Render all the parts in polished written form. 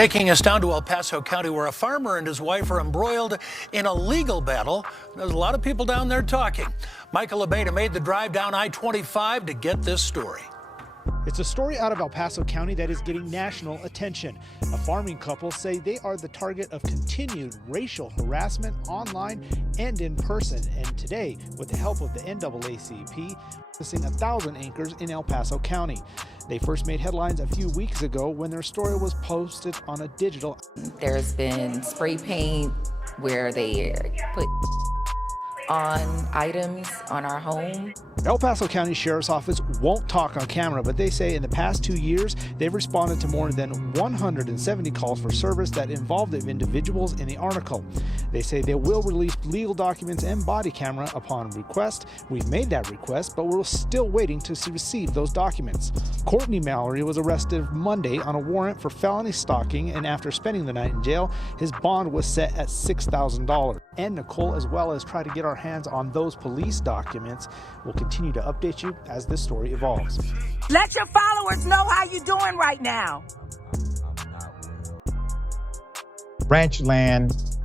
Taking us down to El Paso County, where a farmer and his wife are embroiled in a legal battle. There's a lot of people down there talking. Michael Abeda made the drive down I-25 to get this story. It's a story out of El Paso County that is getting national attention. A farming couple say they are the target of continued racial harassment online and in person. And today, with the help of the NAACP, missing 1,000 acres in El Paso County. They first made headlines a few weeks ago when their story was posted on a digital. There's been spray paint where they put on items on our home. El Paso County Sheriff's Office won't talk on camera, but they say in the past 2 years, they've responded to more than 170 calls for service that involved the individuals in the article. They say they will release legal documents and body camera upon request. We've made that request, but we're still waiting to receive those documents. Courtney Mallory was arrested Monday on a warrant for felony stalking, and after spending the night in jail, his bond was set at $6,000. And Nicole, as well as try to get our hands on those police documents. We'll continue to update you as this story evolves. Let your followers know how you're doing right now. Ranch land,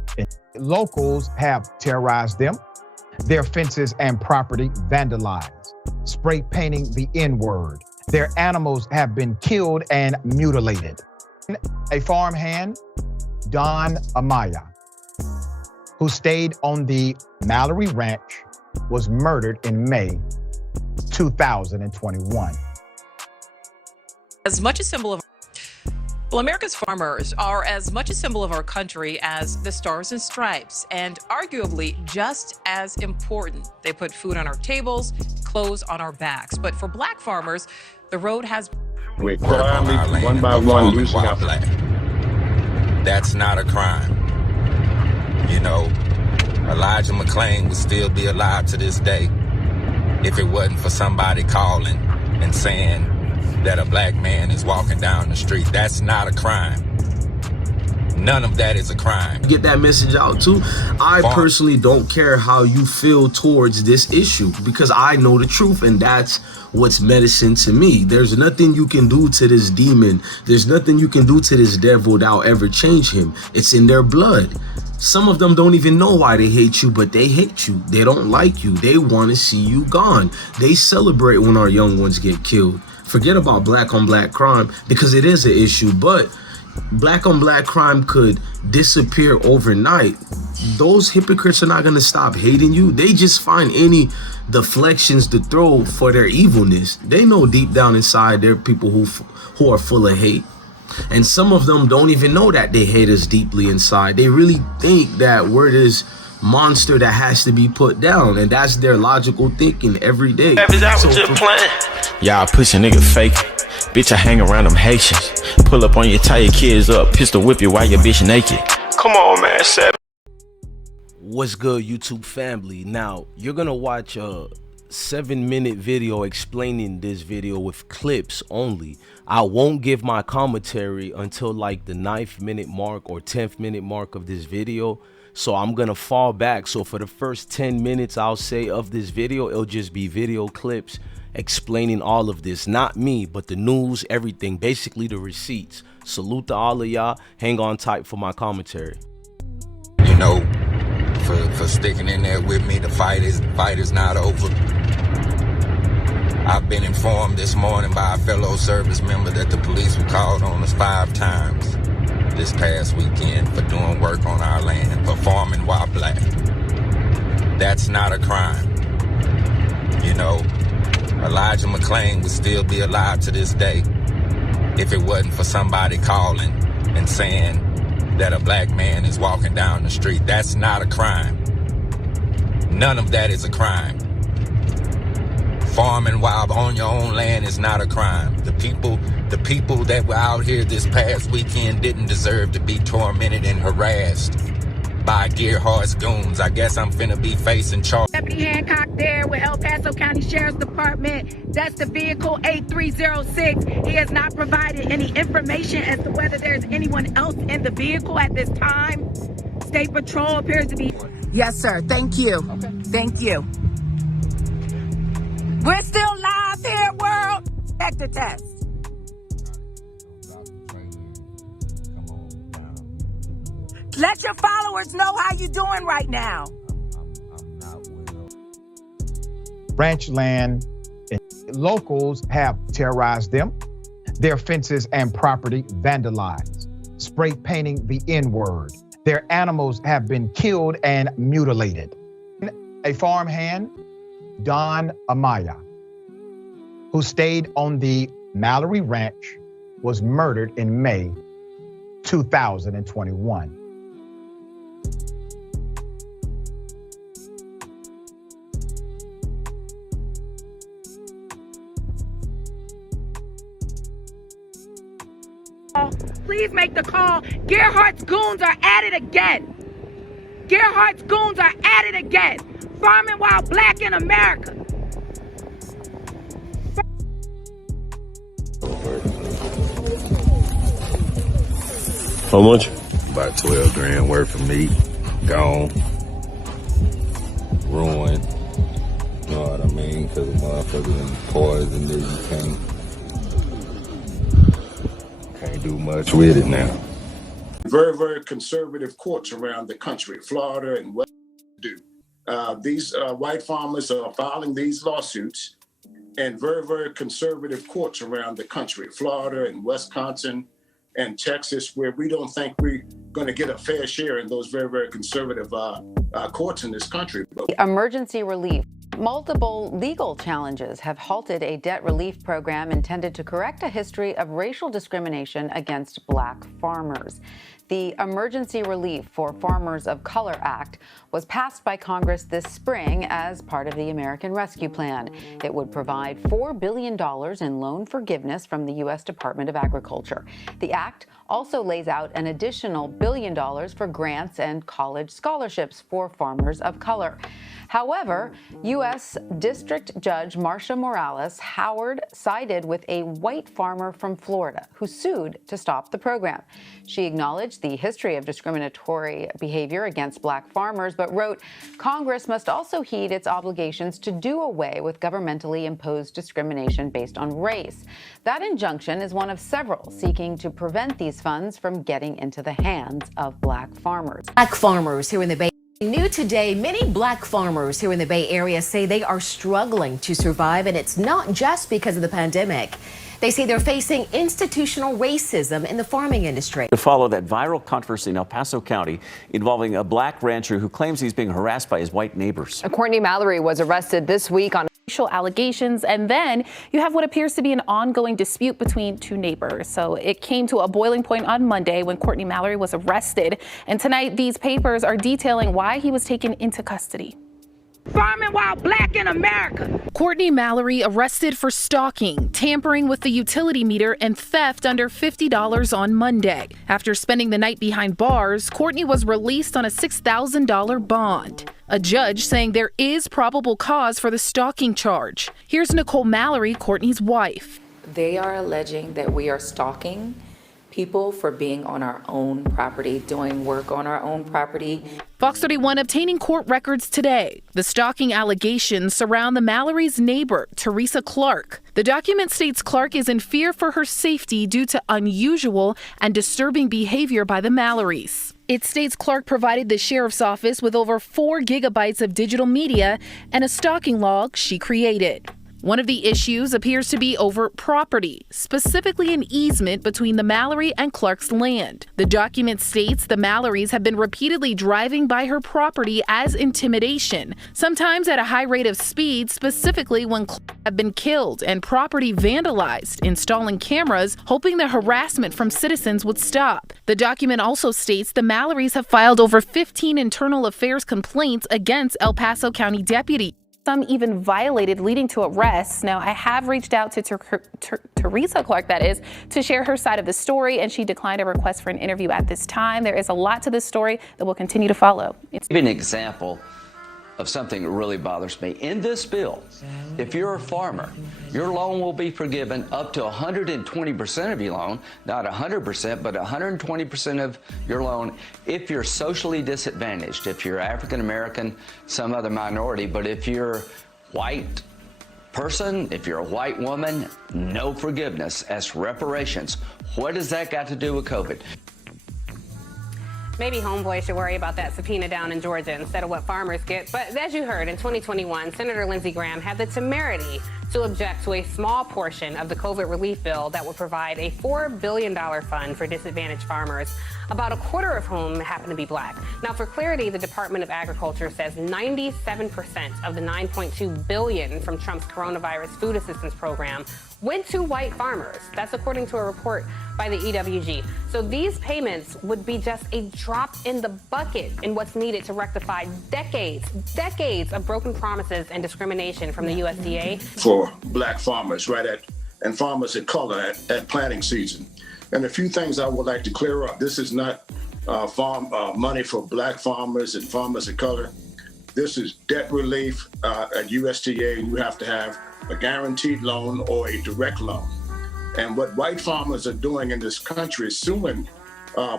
locals have terrorized them, their fences and property vandalized, spray painting the N-word. Their animals have been killed and mutilated. A farmhand, Don Amaya, who stayed on the Mallory Ranch, was murdered in May 2021. As much a symbol of, well, America's farmers are as much a symbol of our country as the Stars and Stripes, and arguably just as important. They put food on our tables, clothes on our backs. But for Black farmers, the road has... We're quietly, one by one, losing our Black. That's not a crime. You know, Elijah McClain would still be alive to this day if it wasn't for somebody calling and saying that a black man is walking down the street. That's not a crime. None of that is a crime. Get that message out too. I personally don't care how you feel towards this issue because I know the truth, and that's what's medicine to me. There's nothing you can do to this demon. There's nothing you can do to this devil without ever change him. It's in their blood. Some of them don't even know why they hate you, but they hate you. They don't like you. They want to see you gone. They celebrate when our young ones get killed. Forget about black on black crime because it is an issue, but black on black crime could disappear overnight. Those hypocrites are not going to stop hating you. They just find any deflections to throw for their evilness. They know deep down inside they're people who are full of hate. And some of them don't even know that they hate us deeply inside. They really think that we're this monster that has to be put down. And that's their logical thinking every day. Is that what you're playing? Y'all push a nigga fake. Bitch, I hang around them Haitians. Pull up on you, tie your kids up, pistol whip you while your bitch naked. Come on, man, Seven. What's good, YouTube family? Now, you're gonna watch a 7-minute video explaining this video with clips only. I won't give my commentary until like the 9th minute mark or 10th minute mark of this video. So I'm gonna fall back. So for the first 10 minutes, I'll say, of this video, it'll just be video clips explaining all of this. Not me, but the news, everything, basically the receipts. Salute to all of y'all. Hang on tight for my commentary. You know, for sticking in there with me, the fight is not over. I've been informed this morning by a fellow service member that the police were called on us 5 times this past weekend for doing work on our land, performing while black. That's not a crime. You know, Elijah McClain would still be alive to this day if it wasn't for somebody calling and saying that a black man is walking down the street. That's not a crime. None of that is a crime. Farming while on your own land is not a crime. The people that were out here this past weekend didn't deserve to be tormented and harassed by Gearhart's goons. I guess I'm finna be facing charge. Deputy Hancock there with El Paso County Sheriff's Department. That's the vehicle 8306. He has not provided any information as to whether there's anyone else in the vehicle at this time. State Patrol appears to be... Yes, sir. Thank you. Okay. Thank you. We're still live here, world. Check the test. Let your followers know how you doing right now. Ranch land and locals have terrorized them, their fences and property vandalized, spray painting the N-word. Their animals have been killed and mutilated. A farmhand, Don Amaya, who stayed on the Mallory Ranch, was murdered in May 2021. Please make the call. Gerhardt's goons are at it again. Gerhardt's goons are at it again. Farming while black in America. How much? About 12 grand worth of meat. Gone. Ruined. You know what I mean? Because the motherfuckers in poison that you can't do much with it now. Very, very conservative courts around the country, Florida and what do. These white farmers are filing these lawsuits, and very, very conservative courts around the country, Florida and Wisconsin and Texas, where we don't think we're going to get a fair share in those very, very conservative courts in this country. Emergency relief. Multiple legal challenges have halted a debt relief program intended to correct a history of racial discrimination against black farmers. The Emergency Relief for Farmers of Color Act was passed by Congress this spring as part of the American Rescue Plan. It would provide $4 billion in loan forgiveness from the U.S. Department of Agriculture. The act also lays out an additional $1 billion for grants and college scholarships for farmers of color. However, U.S. District Judge Marcia Morales Howard sided with a white farmer from Florida who sued to stop the program. She acknowledged the history of discriminatory behavior against black farmers, but wrote, Congress must also heed its obligations to do away with governmentally imposed discrimination based on race. That injunction is one of several seeking to prevent these funds from getting into the hands of black farmers. Black farmers here in the Bay. New today, many black farmers here in the Bay Area say they are struggling to survive, and it's not just because of the pandemic. They say they're facing institutional racism in the farming industry. To follow that viral controversy in El Paso County involving a black rancher who claims he's being harassed by his white neighbors. Courtney Mallory was arrested this week on racial allegations, and then you have what appears to be an ongoing dispute between two neighbors. So it came to a boiling point on Monday when Courtney Mallory was arrested, and tonight these papers are detailing why he was taken into custody. Farming while black in America. Courtney Mallory arrested for stalking, tampering with the utility meter, and theft under $50 on Monday. After spending the night behind bars, Courtney was released on a $6,000 bond. A judge saying there is probable cause for the stalking charge. Here's Nicole Mallory, Courtney's wife. They are alleging that we are stalking people for being on our own property, doing work on our own property. Fox 31 obtaining court records today. The stalking allegations surround the Mallory's neighbor, Teresa Clark. The document states Clark is in fear for her safety due to unusual and disturbing behavior by the Mallorys. It states Clark provided the sheriff's office with over 4 gigabytes of digital media and a stalking log she created. One of the issues appears to be over property, specifically an easement between the Mallory and Clark's land. The document states the Mallorys have been repeatedly driving by her property as intimidation, sometimes at a high rate of speed, specifically when Clark have been killed and property vandalized, installing cameras, hoping the harassment from citizens would stop. The document also states the Mallorys have filed over 15 internal affairs complaints against El Paso County deputies. Some even violated, leading to arrests. Now, I have reached out to Teresa Clark, that is, to share her side of the story, and she declined a request for an interview at this time. There is a lot to this story that will continue to follow. Give an example of something that really bothers me. In this bill, if you're a farmer, your loan will be forgiven up to 120% of your loan, not 100%, but 120% of your loan if you're socially disadvantaged, if you're African American, some other minority, but if you're white person, if you're a white woman, no forgiveness as reparations. What does that got to do with COVID? Maybe Homeboy should worry about that subpoena down in Georgia instead of what farmers get. But as you heard, in 2021, Senator Lindsey Graham had the temerity to object to a small portion of the COVID relief bill that would provide a $4 billion fund for disadvantaged farmers, about a quarter of whom happen to be black. Now, for clarity, the Department of Agriculture says 97% of the $9.2 billion from Trump's coronavirus food assistance program went to white farmers. That's according to a report by the EWG. So these payments would be just a drop in the bucket in what's needed to rectify decades of broken promises and discrimination from the USDA. For black farmers, and farmers of color at planting season. And a few things I would like to clear up. This is not farm money for black farmers and farmers of color. This is debt relief at USDA, and you have to have a guaranteed loan or a direct loan. And what white farmers are doing in this country is suing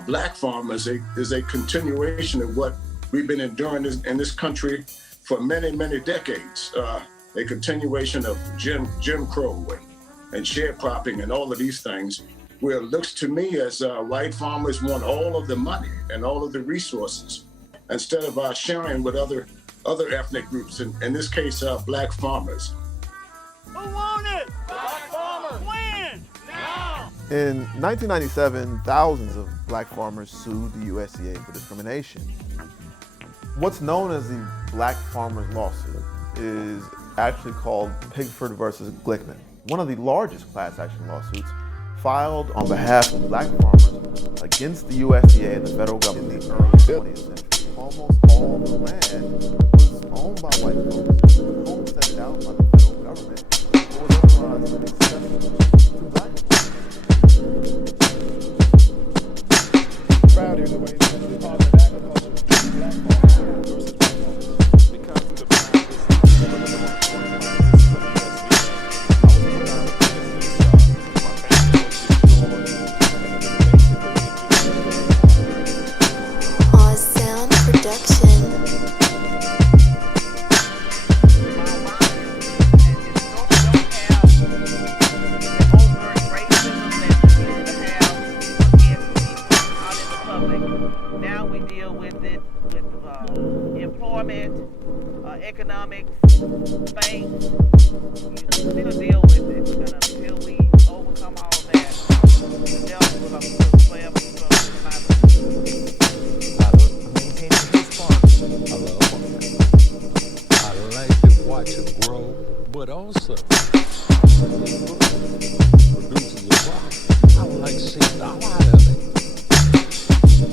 black farmers is a continuation of what we've been enduring in this country for many, many decades. A continuation of Jim Crow and sharecropping and all of these things, where it looks to me as white farmers want all of the money and all of the resources instead of sharing with other ethnic groups, in this case, black farmers. Who won it? Black farmers. When? Now. In 1997, thousands of black farmers sued the USDA for discrimination. What's known as the Black Farmers Lawsuit is actually called Pigford versus Glickman, one of the largest class action lawsuits filed on behalf of black farmers against the USDA and the federal government in the early 20th century. Almost all the land was owned by white farmers, homesteaded out by the federal government, or was otherwise accessible to black farmers. Proud of the way the Department of Agriculture black farmers versus white farmers because of the economics, banks, you still deal with it. And until we overcome all that, we're dealing with a forever struggle. Maintaining his farm. I love farming. I like to watch it grow, but also produces a product. I like seeing the out of it.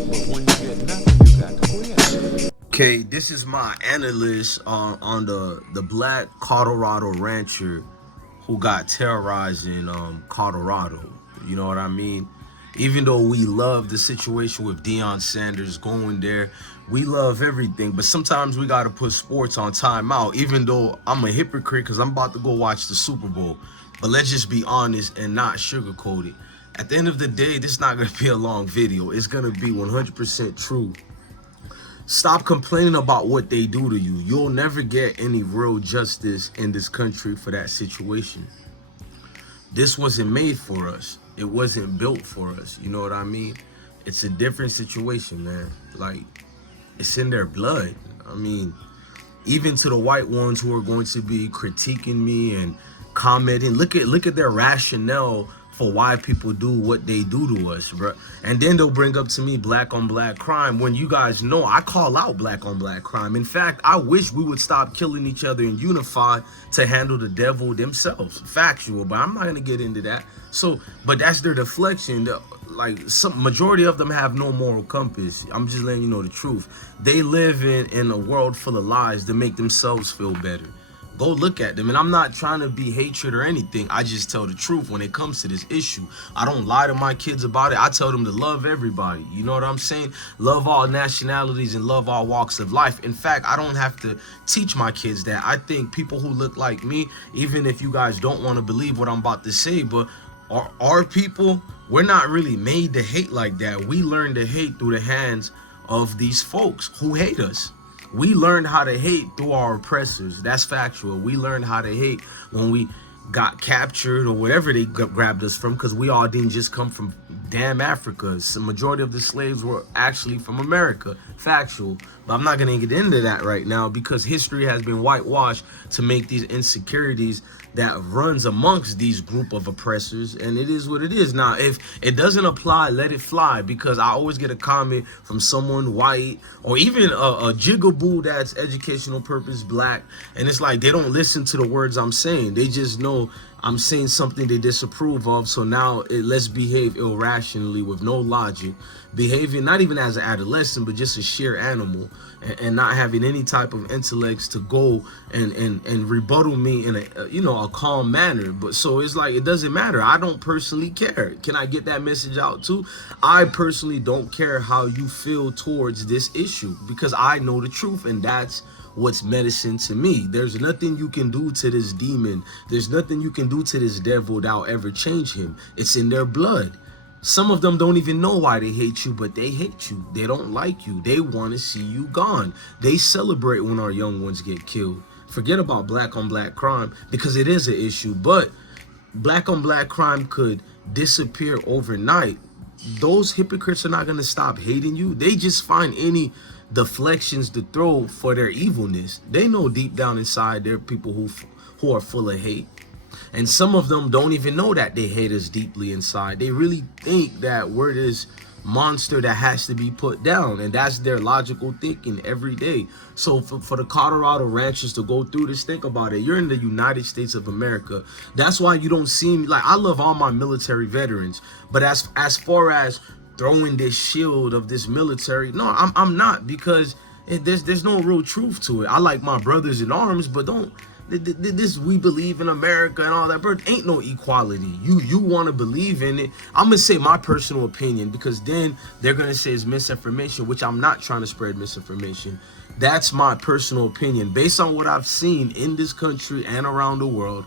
But when you get nothing, you got to quit. Okay, this is my analyst on the black Colorado rancher who got terrorized in Colorado. You know what I mean? Even though we love the situation with Deion Sanders going there, we love everything, but sometimes we got to put sports on timeout, even though I'm a hypocrite because I'm about to go watch the Super Bowl. But let's just be honest and not sugarcoat it. At the end of the day, this is not going to be a long video. It's going to be 100% true. Stop complaining about what they do to you. You'll never get any real justice in this country for that situation. This wasn't made for us. It wasn't built for us. You know what I mean? It's a different situation, man. Like, it's in their blood. I mean, even to the white ones who are going to be critiquing me and commenting, look at their rationale for why people do what they do to us, bro. And then they'll bring up to me black on black crime when you guys know I call out black on black crime. In fact, I wish we would stop killing each other and unify to handle the devil themselves. Factual, but I'm not gonna get into that. So, but that's their deflection. Like, some majority of them have no moral compass. I'm just letting you know the truth. They live in a world full of lies to make themselves feel better. Go look at them. And I'm not trying to be hatred or anything. I just tell the truth when it comes to this issue. I don't lie to my kids about it. I tell them to love everybody. You know what I'm saying? Love all nationalities and love all walks of life. In fact, I don't have to teach my kids that. I think people who look like me, even if you guys don't want to believe what I'm about to say, but our people, we're not really made to hate like that. We learn to hate through the hands of these folks who hate us. We learned how to hate through our oppressors. That's factual. We learned how to hate when we got captured or whatever they grabbed us from, because we all didn't just come from damn Africa. The majority of the slaves were actually from America. Factual. But I'm not going to get into that right now, because history has been whitewashed to make these insecurities that runs amongst these group of oppressors, and it is what it is. Now, if it doesn't apply, let it fly, because I always get a comment from someone white or even a jigaboo that's educational purpose black, and it's like they don't listen to the words I'm saying. They just know I'm saying something they disapprove of, so now let's behave irrationally with no logic, behaving not even as an adolescent, but just a sheer animal, and not having any type of intellects to go and rebuttal me in a calm manner. But so it's like, it doesn't matter. I don't personally care. Can I get that message out too? I personally don't care how you feel towards this issue, because I know the truth, and that's what's medicine to me. There's nothing you can do to this demon. There's nothing you can do to this devil that'll ever change him. It's in their blood. Some of them don't even know why they hate you, but they hate you. They don't like you. They want to see you gone. They celebrate when our young ones get killed. Forget about black on black crime, because it is an issue, but black on black crime could disappear overnight. Those hypocrites are not going to stop hating you. They just find any deflections to throw for their evilness. They know deep down inside there are people who are full of hate. And some of them don't even know that they hate us deeply inside. They really think that we're this monster that has to be put down, and that's their logical thinking every day. So for the Colorado ranchers to go through this, think about it. You're in the United States of America. That's why you don't see me. Like, I love all my military veterans, but as far as throwing this shield of this military, no, I'm not, because there's no real truth to it. I like my brothers in arms, but don't this we believe in America and all that, bro. Ain't no equality. You want to believe in it. I'm gonna say my personal opinion, because then they're gonna say it's misinformation, which I'm not trying to spread misinformation. That's my personal opinion based on what I've seen in this country and around the world.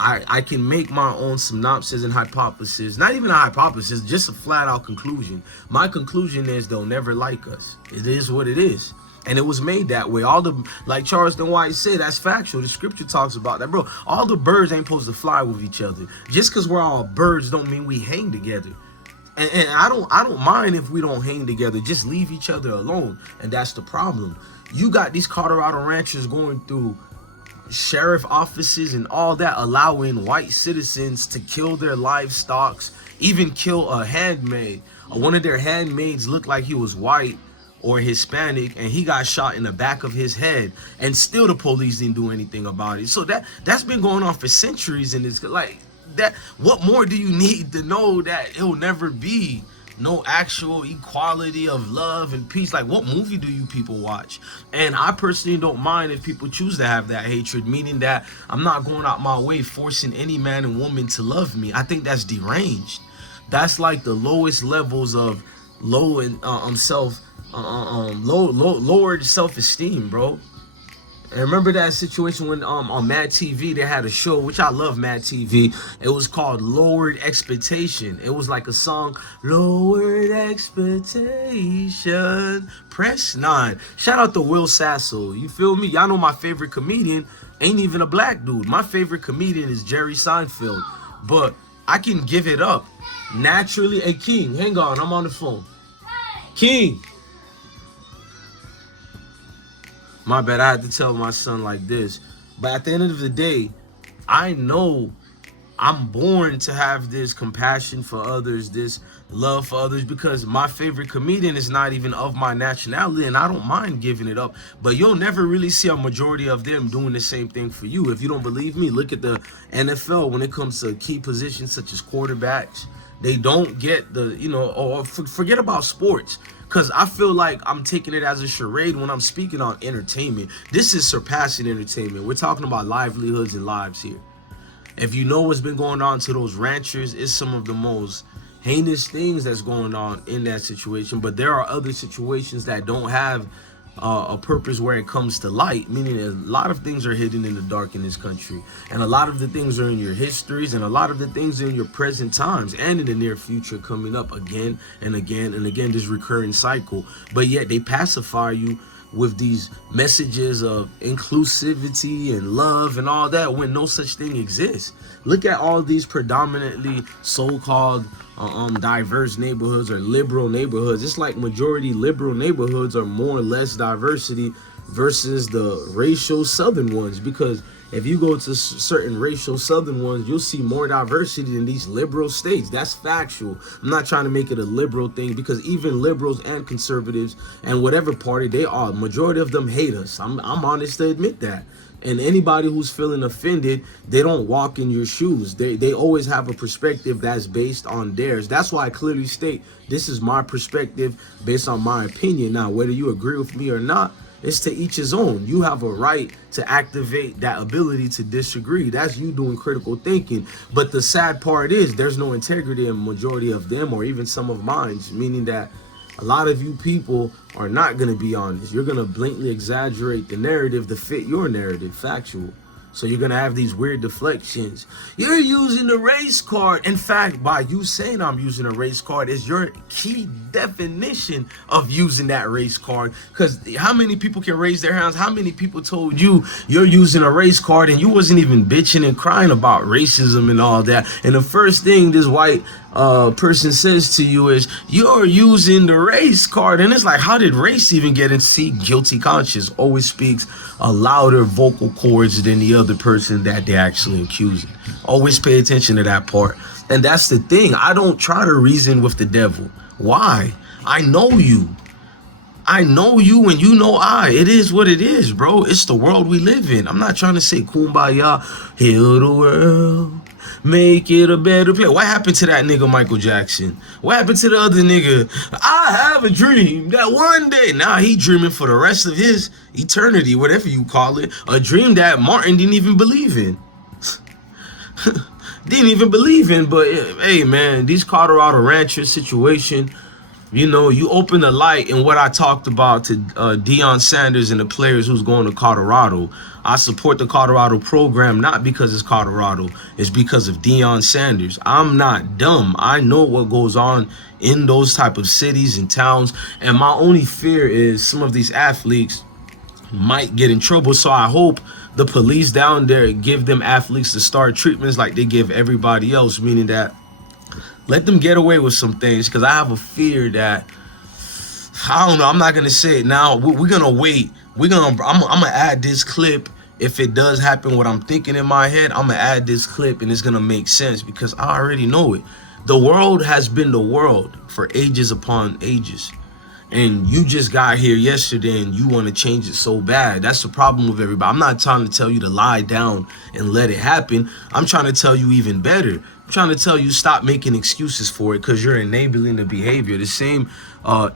I can make my own synopsis and hypothesis. Not even a hypothesis, just a flat out conclusion. My conclusion is they'll never like us. It is what it is. And it was made that way. All the, like Charleston White said, that's factual. The scripture talks about that, bro. All the birds ain't supposed to fly with each other. Just because we're all birds don't mean we hang together. And I don't mind if we don't hang together. Just leave each other alone. And that's the problem. You got these Colorado ranchers going through sheriff offices and all that, allowing white citizens to kill their livestock, even kill a handmaid. One of their handmaids looked like he was white or Hispanic, and he got shot in the back of his head, and still the police didn't do anything about it. So that's been going on for centuries, and it's like that. What more do you need to know that it'll never be no actual equality of love and peace? Like, what movie do you people watch? And I personally don't mind if people choose to have that hatred, meaning that I'm not going out my way forcing any man and woman to love me. I think that's deranged. That's like the lowest levels of lowered self-esteem, bro. And remember that situation when on Mad TV they had a show, which I love Mad TV. It was called Lowered Expectation. It was like a song, Lowered Expectation, Press 9. Shout out to Will Sasso. You feel me? Y'all know my favorite comedian ain't even a black dude. My favorite comedian is Jerry Seinfeld. But I can give it up naturally. Hey, King, hang on. I'm on the phone. King. My bad, I had to tell my son like this. But at the end of the day, I know I'm born to have this compassion for others, this love for others, because my favorite comedian is not even of my nationality, and I don't mind giving it up. But you'll never really see a majority of them doing the same thing for you. If you don't believe me, look at the NFL when it comes to key positions such as quarterbacks. They don't get the, forget about sports. Because I feel like I'm taking it as a charade when I'm speaking on entertainment. This is surpassing entertainment. We're talking about livelihoods and lives here. If you know what's been going on to those ranchers, it's some of the most heinous things that's going on in that situation. But there are other situations that don't have a purpose where it comes to light, meaning a lot of things are hidden in the dark in this country, and a lot of the things are in your histories, and a lot of the things are in your present times and in the near future coming up again and again and again, this recurring cycle. But yet they pacify you with these messages of inclusivity and love and all that when no such thing exists. Look at all these predominantly so-called diverse neighborhoods or liberal neighborhoods. It's like majority liberal neighborhoods are more or less diversity versus the racial southern ones, because if you go to certain racial southern ones, you'll see more diversity than these liberal states. That's factual. I'm not trying to make it a liberal thing, because even liberals and conservatives and whatever party they are, majority of them hate us. I'm honest to admit that. And anybody who's feeling offended, they don't walk in your shoes. They always have a perspective that's based on theirs. That's why I clearly state this is my perspective based on my opinion. Now, whether you agree with me or not, it's to each his own. You have a right to activate that ability to disagree. That's you doing critical thinking. But the sad part is there's no integrity in majority of them, or even some of mine, meaning that a lot of you people are not going to be honest. You're going to blatantly exaggerate the narrative to fit your narrative, factual. So you're going to have these weird deflections. You're using the race card. In fact, by you saying I'm using a race card is your key definition of using that race card. Because how many people can raise their hands? How many people told you you're using a race card and you wasn't even bitching and crying about racism and all that? And the first thing this white person says to you is, you're using the race card. And it's like, how did race even get in? See, guilty conscience always speaks a louder vocal cords than the other person that they're actually accusing. Always pay attention to that part. And that's the thing. I don't try to reason with the devil. Why? I know you. I know you and you know I. It is what it is, bro. It's the world we live in. I'm not trying to say kumbaya, heal the world, make it a better place. What happened to that nigga Michael Jackson? What happened to the other nigga? I have a dream that one day. Now he dreaming for the rest of his eternity, whatever you call it. A dream that Martin didn't even believe in. Didn't even believe in. But hey, man, these Colorado ranchers situation, you know, you open the light in what I talked about to Deion Sanders and the players who's going to Colorado. I support the Colorado program, not because it's Colorado. It's because of Deion Sanders. I'm not dumb. I know what goes on in those type of cities and towns. And my only fear is some of these athletes might get in trouble. So I hope the police down there give them athletes to start treatments like they give everybody else, meaning that let them get away with some things, because I have a fear that, I don't know, I'm not going to say it now. We're going to wait. I'm going to add this clip. If it does happen, what I'm thinking in my head, I'm going to add this clip and it's going to make sense, because I already know it. The world has been the world for ages upon ages. And you just got here yesterday and you want to change it so bad. That's the problem with everybody. I'm not trying to tell you to lie down and let it happen. I'm trying to tell you even better. I'm trying to tell you stop making excuses for it, because you're enabling the behavior. The same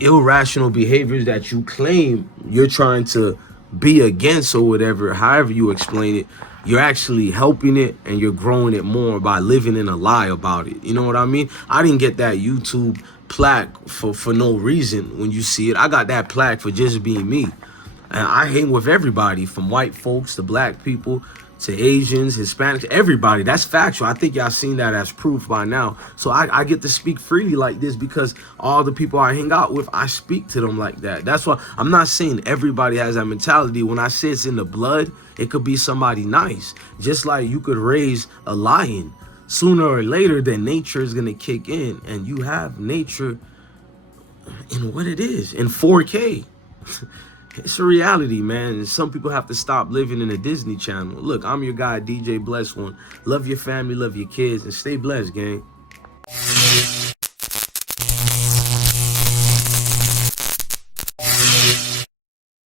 irrational behaviors that you claim you're trying to be against or whatever, however you explain it, you're actually helping it and you're growing it more by living in a lie about it. You know what I mean? I didn't get that YouTube plaque for no reason. When you see it, I got that plaque for just being me. And I hang with everybody, from white folks to black people to Asians, Hispanics, everybody. That's factual. I think y'all seen that as proof by now. So I get to speak freely like this because all the people I hang out with, I speak to them like that. That's why I'm not saying everybody has that mentality. When I say it's in the blood, it could be somebody nice. Just like you could raise a lion. Sooner or later, then nature is going to kick in, and you have nature in what it is, in 4K. It's a reality, man. And some people have to stop living in a Disney Channel. Look, I'm your guy, DJ Blessone. Love your family, love your kids, and stay blessed, gang.